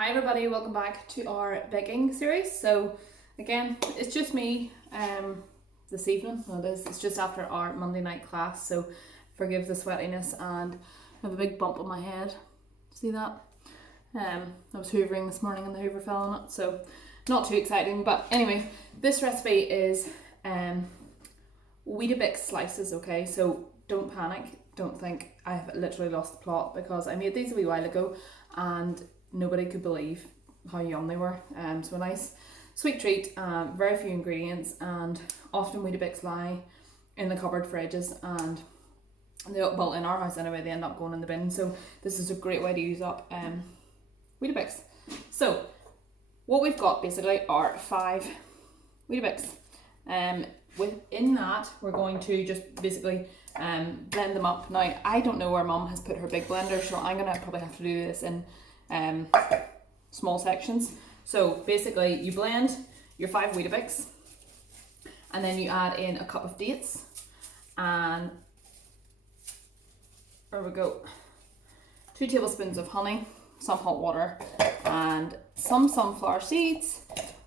Hi everybody, welcome back to our baking series. So again, it's just me this evening. Well, it's just after our Monday night class, so forgive the sweatiness, and I have a big bump on my head. See that? I was hoovering this morning and the hoover fell on it, so not too exciting. But anyway, this recipe is Weetabix slices, okay? So don't panic, don't think I've literally lost the plot, because I made these a wee while ago and nobody could believe how yum they were. So a nice sweet treat, very few ingredients, and often Weetabix lie in the cupboard fridges, and well, in our house anyway, they end up going in the bin. So this is a great way to use up Weetabix. So what we've got basically are 5 Weetabix. Within that, we're going to just basically blend them up. Now, I don't know where Mum has put her big blender, so I'm gonna probably have to do this in small sections. So basically, you blend your 5 Weetabix, and then you add in a cup of dates, and there we go, 2 tablespoons of honey, some hot water, and some sunflower seeds,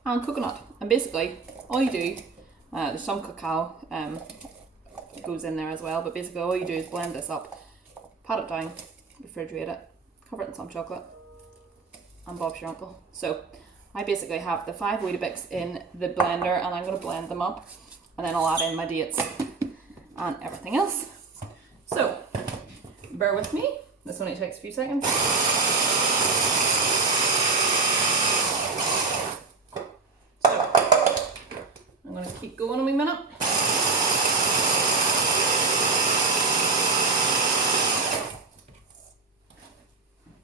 and coconut. And basically, all you do, there's some cacao goes in there as well, but basically all you do is blend this up, pat it down, refrigerate it, cover it in some chocolate, and Bob's your uncle. So I basically have the 5 Weetabix in the blender, and I'm going to blend them up, and then I'll add in my dates and everything else. So bear with me, this only takes a few seconds. So I'm going to keep going a wee minute.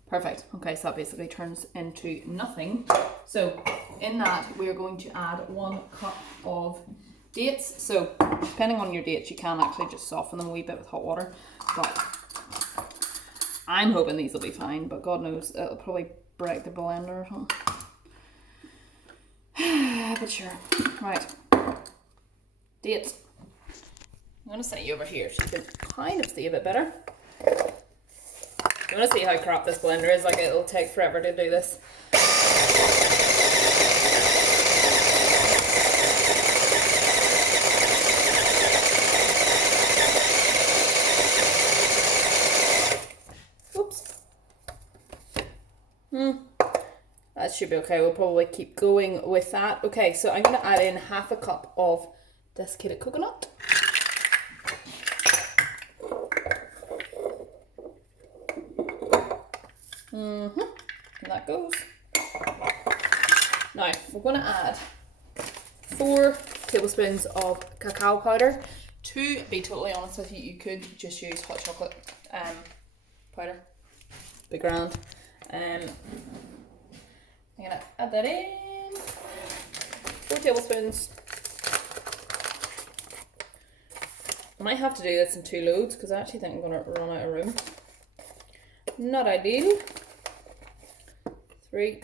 Perfect. Okay, so that basically turns into nothing. So in that, we are going to add 1 cup of dates. So depending on your dates, you can actually just soften them a wee bit with hot water. But I'm hoping these will be fine, but God knows, it'll probably break the blender or something. But sure. Right. Dates. I'm going to set you over here so you can kind of see a bit better. You want to see how crap this blender is? Like, it'll take forever to do this. Oops. That should be okay. We'll probably keep going with that. Okay, so I'm going to add in half a cup of desiccated coconut. And that goes. Now we're going to add 4 tablespoons of cacao powder. To be totally honest with you, you could just use hot chocolate powder. Be grand. I'm going to add that in. 4 tablespoons. I might have to do this in 2 loads because I actually think I'm going to run out of room. Not ideal. 3,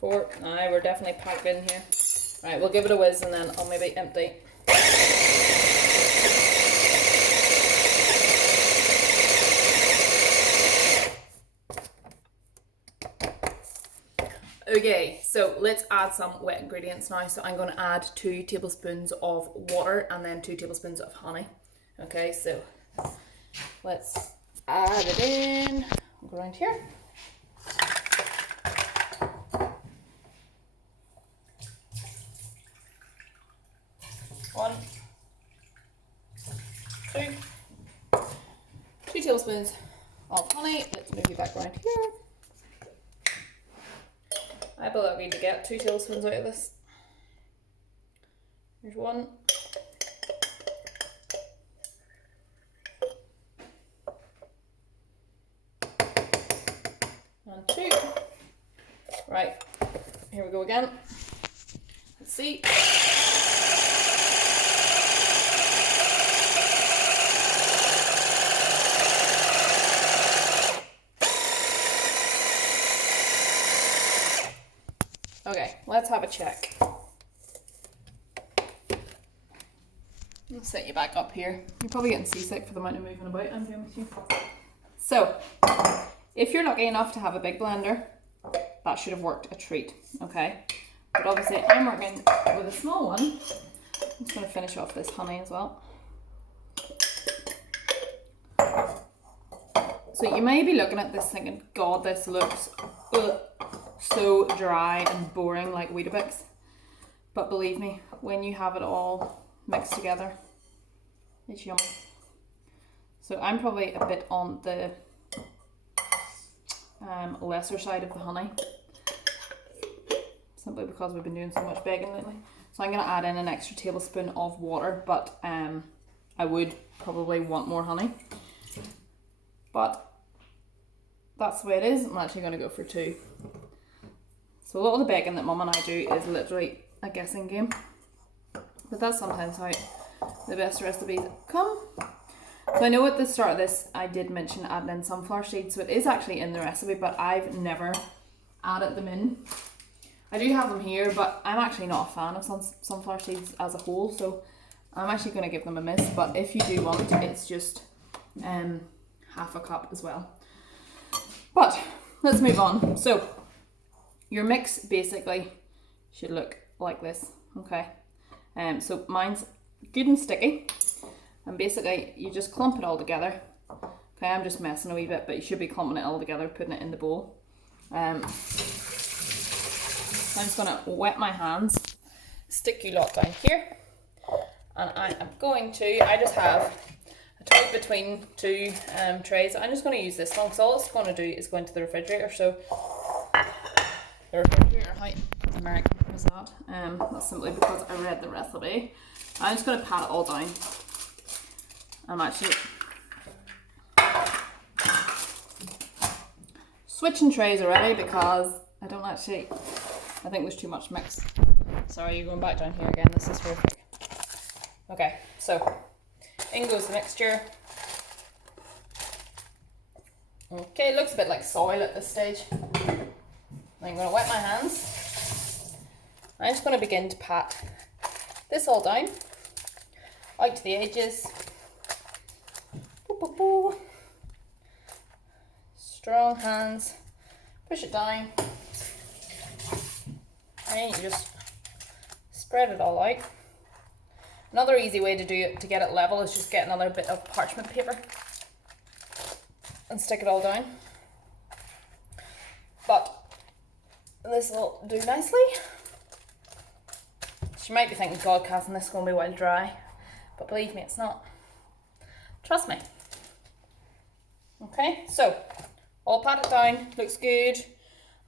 4. Now we're definitely packed in here. Right, we'll give it a whiz and then I'll maybe empty. Okay, so let's add some wet ingredients now. So I'm going to add 2 tablespoons of water and then 2 tablespoons of honey. Okay, so let's add it in. I'll go around here. One, 2 tablespoons of honey. Let's move you back around here. I believe we need to get 2 tablespoons out of this. Here's 1. And 2. Right, here we go again. Let's see. Okay, let's have a check. I'll set you back up here. You're probably getting seasick for the amount of moving about I'm doing with you. So, If you're lucky enough to have a big blender, that should have worked a treat, okay? But obviously I'm working with a small one. I'm just going to finish off this honey as well. So you may be looking at this thinking, God, this looks so dry and boring like Weetabix. But believe me, when you have it all mixed together, it's yummy. So I'm probably a bit on the lesser side of the honey, simply because we've been doing so much baking lately. So I'm going to add in an extra tablespoon of water, but I would probably want more honey. But that's the way it is. I'm actually going to go for 2. So a lot of the baking that Mum and I do is literally a guessing game. But that's sometimes how the best recipes come. So I know at the start of this I did mention adding in sunflower seeds, so it is actually in the recipe, but I've never added them in. I do have them here, but I'm actually not a fan of sunflower seeds as a whole, so I'm actually going to give them a miss. But if you do want, it's just half a cup as well. But let's move on. So your mix basically should look like this, okay? So mine's good and sticky, and basically you just clump it all together. Okay, I'm just messing a wee bit, but you should be clumping it all together, putting it in the bowl. I'm just gonna wet my hands, stick you lot down here, and I am going to, I just have a toy between 2 trays. I'm just going to use this one because all it's going to do is go into the refrigerator. So the refrigerator, how American is that? That's simply because I read the recipe. I'm just going to pat it all down. I'm actually switching trays already because I think there's too much mix. Sorry, you're going back down here again. This is horrific. Okay, so in goes the mixture. Okay, it looks a bit like soil at this stage. I'm going to wet my hands. I'm just going to begin to pat this all down, out to the edges. Boo, boo, boo. Strong hands. Push it down. And you just spread it all out. Another easy way to do it, to get it level, is just get another bit of parchment paper and stick it all down. But this will do nicely. So you might be thinking, God, Catherine, this is going to be well dry. But believe me, it's not. Trust me. Okay, so all patted down, looks good.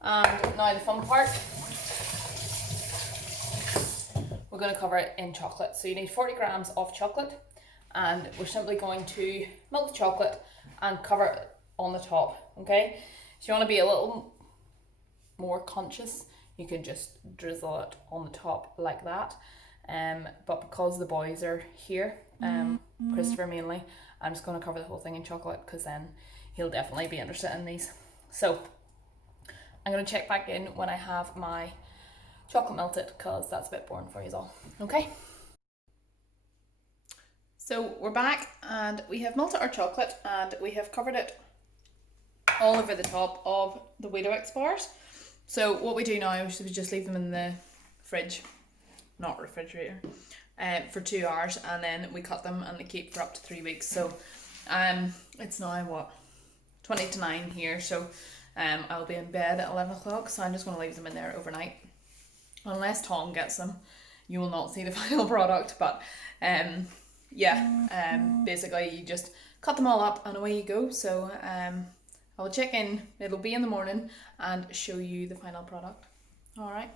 And now the fun part. We're going to cover it in chocolate. So you need 40 grams of chocolate, and we're simply going to melt the chocolate and cover it on the top, okay? If you want to be a little more conscious, you can just drizzle it on the top like that. But because the boys are here, Christopher mainly, I'm just going to cover the whole thing in chocolate because then he'll definitely be interested in these. So I'm going to check back in when I have my chocolate melted because that's a bit boring for you all. Okay. So we're back and we have melted our chocolate and we have covered it all over the top of the Weetabix bars. So what we do now is we just leave them in the fridge, not refrigerator, for 2 hours, and then we cut them and they keep for up to 3 weeks. So it's now what, 20 to 9 here, so I'll be in bed at 11 o'clock, so I'm just going to leave them in there overnight. Unless Tom gets them, you will not see the final product, but basically you just cut them all up and away you go. So I'll check in, it'll be in the morning, and show you the final product. Alright.